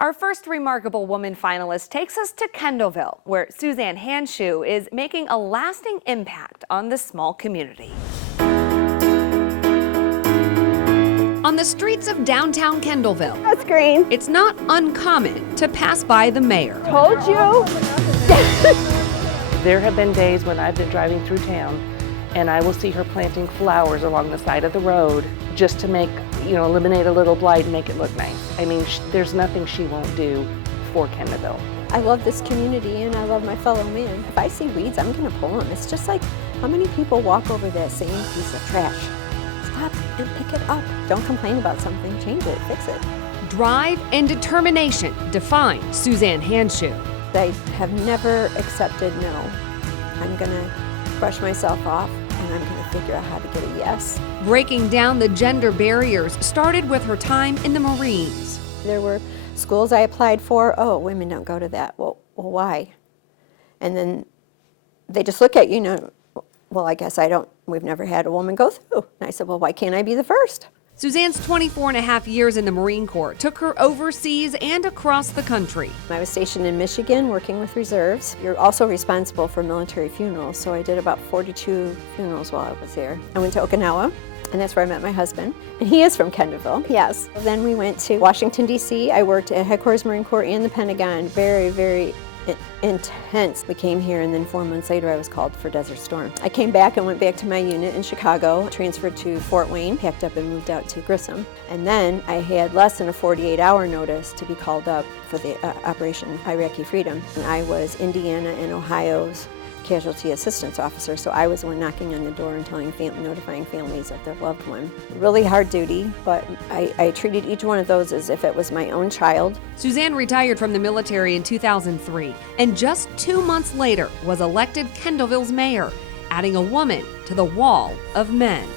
Our first Remarkable Woman finalist takes us to Kendallville, where SuzAnne Handshoe is making a lasting impact on this small community. On the streets of downtown Kendallville, That's green. it's not uncommon to pass by the mayor. Told you. There have been days when I've been driving through town and I will see her planting flowers along the side of the road just to make, eliminate a little blight and make it look nice. I mean, there's nothing she won't do for Kendallville. I love this community and I love my fellow man. If I see weeds, I'm gonna pull them. It's just like how many people walk over that same piece of trash. Stop and pick it up. Don't complain about something, change it, fix it. Drive and determination define SuzAnne Handshoe. I have never accepted no. I'm gonna brush myself off and I'm gonna figure out how to get a yes. Breaking down the gender barriers started with her time in the Marines. There were schools I applied for, oh, women don't go to that. Well, why? And then they just look at you, well, I guess we've never had a woman go through. And I said, well, why can't I be the first? SuzAnne's 24.5 years in the Marine Corps took her overseas and across the country. I was stationed in Michigan working with reserves. You're also responsible for military funerals, so I did about 42 funerals while I was there. I went to Okinawa, and that's where I met my husband. And he is from Kendallville, yes. Then we went to Washington, D.C. I worked at Headquarters Marine Corps and the Pentagon. Very, very intense. We came here and then 4 months later I was called for Desert Storm. I came back and went back to my unit in Chicago, transferred to Fort Wayne, packed up and moved out to Grissom. And then I had less than a 48-hour notice to be called up for the Operation Iraqi Freedom. And I was Indiana and Ohio's casualty assistance officer, so I was the one knocking on the door and notifying families of their loved one. Really hard duty, but I treated each one of those as if it was my own child. SuzAnne retired from the military in 2003 and just 2 months later was elected Kendallville's mayor, adding a woman to the wall of men.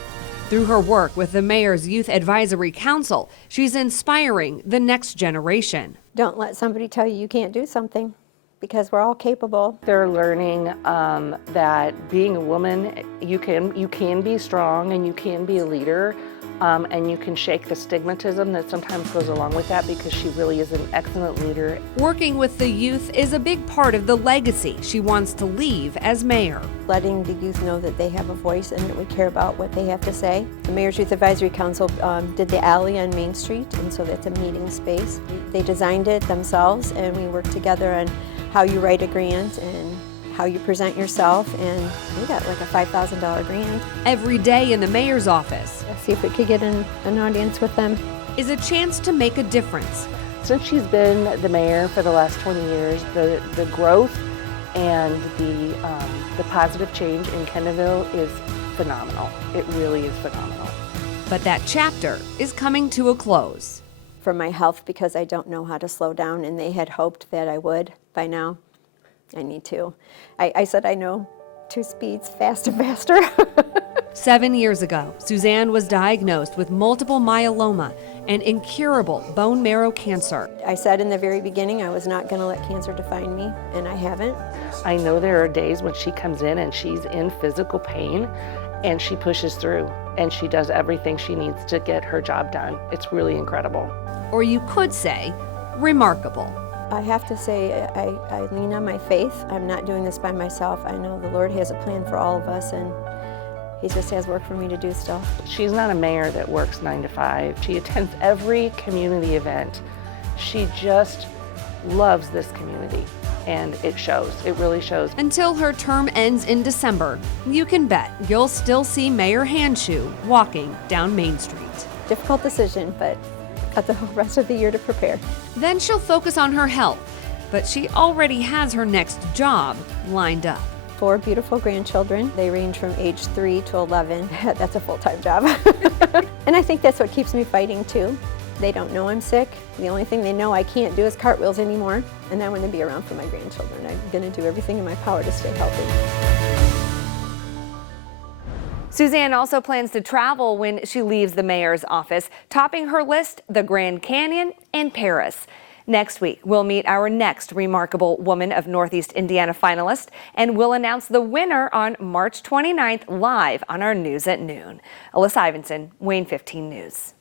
Through her work with the mayor's Youth Advisory Council, she's inspiring the next generation. Don't let somebody tell you you can't do something, because we're all capable. They're learning that being a woman, you can be strong and you can be a leader, and you can shake the stigmatism that sometimes goes along with that, because she really is an excellent leader. Working with the youth is a big part of the legacy she wants to leave as mayor. Letting the youth know that they have a voice and that we care about what they have to say. The Mayor's Youth Advisory Council did the alley on Main Street, and so that's a meeting space. They designed it themselves, and we worked together on how you write a grant and how you present yourself, and we got like a $5,000 grant. Every day in the mayor's office, Let's see if we could get an audience with them, is a chance to make a difference. Since she's been the mayor for the last 20 years, the growth and the positive change in Kendallville is phenomenal. It really is phenomenal. But that chapter is coming to a close. for my health, because I don't know how to slow down, and they had hoped that I would by now. I need to. I said I know 2 speeds, fast and faster. 7 years ago, SuzAnne was diagnosed with multiple myeloma and incurable bone marrow cancer. I said in the very beginning I was not going to let cancer define me, and I haven't. I know there are days when she comes in and she's in physical pain, and she pushes through, and she does everything she needs to get her job done. It's really incredible. Or you could say, remarkable. I have to say I lean on my faith. I'm not doing this by myself. I know the Lord has a plan for all of us, and He just has work for me to do still. She's not a mayor that works 9 to 5. She attends every community event. She just loves this community, and it shows. It really shows. Until her term ends in December, you can bet you'll still see Mayor Handshoe walking down Main Street. Difficult decision, but got the whole rest of the year to prepare. Then she'll focus on her health, but she already has her next job lined up. 4 beautiful grandchildren. They range from age 3 to 11. That's a full-time job. And I think that's what keeps me fighting too. They don't know I'm sick. The only thing they know I can't do is cartwheels anymore. And I want to be around for my grandchildren. I'm going to do everything in my power to stay healthy. SuzAnne also plans to travel when she leaves the mayor's office, topping her list the Grand Canyon and Paris. Next week, we'll meet our next Remarkable Woman of Northeast Indiana finalist, and we'll announce the winner on March 29th live on our News at Noon. Alyssa Ivinson, Wayne 15 News.